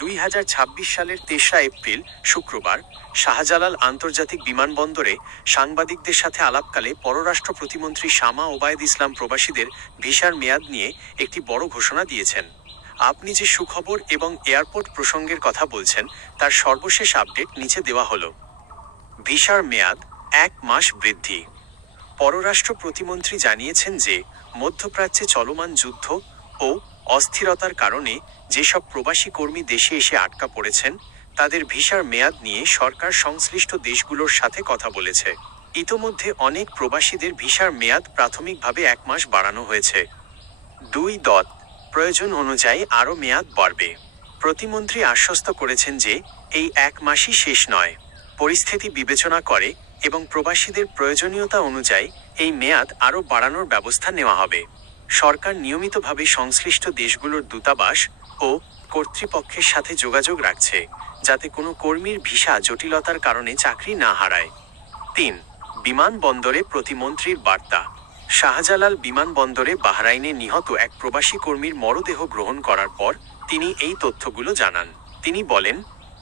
2026 সালের 3রা এপ্রিল শুক্রবার শাহজালাল আন্তর্জাতিক বিমানবন্দরে সাংবাদিকদের সাথে আলাপকালে পররাষ্ট্র প্রতিমন্ত্রী শামা ওবায়দ ইসলাম প্রবাসীদের ভিসার মেয়াদ নিয়ে একটি বড় ঘোষণা দিয়েছেন। আপনি যে সুখবর এবং এয়ারপোর্ট প্রসঙ্গের কথা বলছেন তার সর্বশেষ আপডেট নিচে দেওয়া হলো। ভিসার মেয়াদ 1 মাস বৃদ্ধি। পররাষ্ট্র প্রতিমন্ত্রী জানিয়েছেন যে মধ্যপ্রাচ্যে চলমান যুদ্ধ ও অস্থিরতার কারণে যেসব প্রবাসী কর্মী দেশে এসে আটকা পড়েছেন তাদের ভিসার মেয়াদ নিয়ে সরকার সংশ্লিষ্ট দেশগুলোর সাথে কথা বলেছে। ইতোমধ্যে অনেক প্রবাসীদের ভিসার মেয়াদ প্রাথমিকভাবে 1 মাস বাড়ানো হয়েছে। 2. প্রয়োজন অনুযায়ী আরও মেয়াদ বাড়বে। প্রতিমন্ত্রী আশ্বস্ত করেছেন যে এই 1 মাসই শেষ নয়। পরিস্থিতি বিবেচনা করে এবং প্রবাসীদের প্রয়োজনীয়তা অনুযায়ী এই মেয়াদ আরও বাড়ানোর ব্যবস্থা নেওয়া হবে। সরকার নিয়মিতভাবে সংশ্লিষ্ট দেশগুলোর দূতাবাস ও কর্তৃপক্ষের সাথে যোগাযোগ রাখছে যাতে কোনো কর্মীর ভিসা জটিলতার কারণে চাকরি না হারায়। 3. বিমানবন্দরে প্রতিমন্ত্রীর বার্তা। শাহজালাল বিমানবন্দরে বাহরাইনে নিহত এক প্রবাসী কর্মীর মরদেহ গ্রহণ করার পর তিনি এই তথ্যগুলো জানান। তিনি বলেন,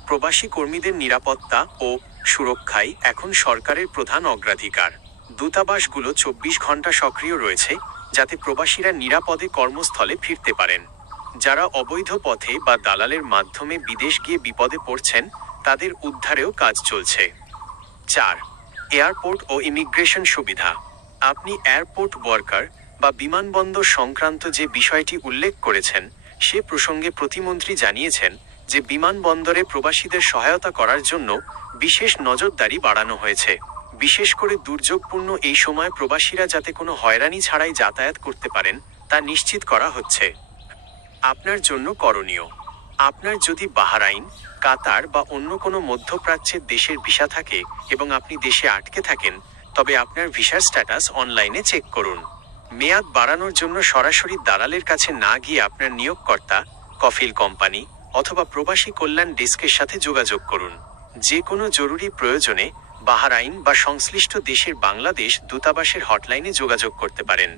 প্রবাসী কর্মীদের নিরাপত্তা ও সুরক্ষাই এখন সরকারের প্রধান অগ্রাধিকার। দূতাবাসগুলো 24 ঘন্টা সক্রিয় রয়েছে যাতে প্রবাসীরা নিরাপদে কর্মস্থলে ফিরতে পারেন। যারা অবৈধ পথে বা দালালের মাধ্যমে বিদেশ গিয়ে বিপদে পড়ছেন তাদের উদ্ধারেও কাজ চলছে। 4. এয়ারপোর্ট ও ইমিগ্রেশন সুবিধা। আপনি এয়ারপোর্ট ওয়ার্কার বা বিমানবন্দর সংক্রান্ত যে বিষয়টি উল্লেখ করেছেন সে প্রসঙ্গে প্রতিমন্ত্রী জানিয়েছেন যে বিমানবন্দরে প্রবাসীদের সহায়তা করার জন্য বিশেষ নজরদারি বাড়ানো হয়েছে। বিশেষ করে দুর্যোগপূর্ণ এই সময় প্রবাসীরা যাতে কোনো হয়রানি ছাড়াই যাতায়াত করতে পারেন তা নিশ্চিত করা হচ্ছে। আপনার জন্য করণীয়। আপনার যদি বাহরাইন, কাতার বা অন্য কোনো মধ্যপ্রাচ্যের দেশের ভিসা থাকে এবং আপনি দেশে আটকে থাকেন তবে আপনার ভিসার স্ট্যাটাস অনলাইনে চেক করুন। মেয়াদ বাড়ানোর জন্য সরাসরি দালালের কাছে না গিয়ে আপনার নিয়োগকর্তা, কফিল কোম্পানি অথবা প্রবাসী কল্যাণ ডেস্কের সাথে যোগাযোগ করুন। যে কোনো জরুরি প্রয়োজনে বাহরাইন বা সংশ্লিষ্ট দেশের বাংলাদেশ দূতাবাসের হটলাইনে যোগাযোগ করতে পারেন।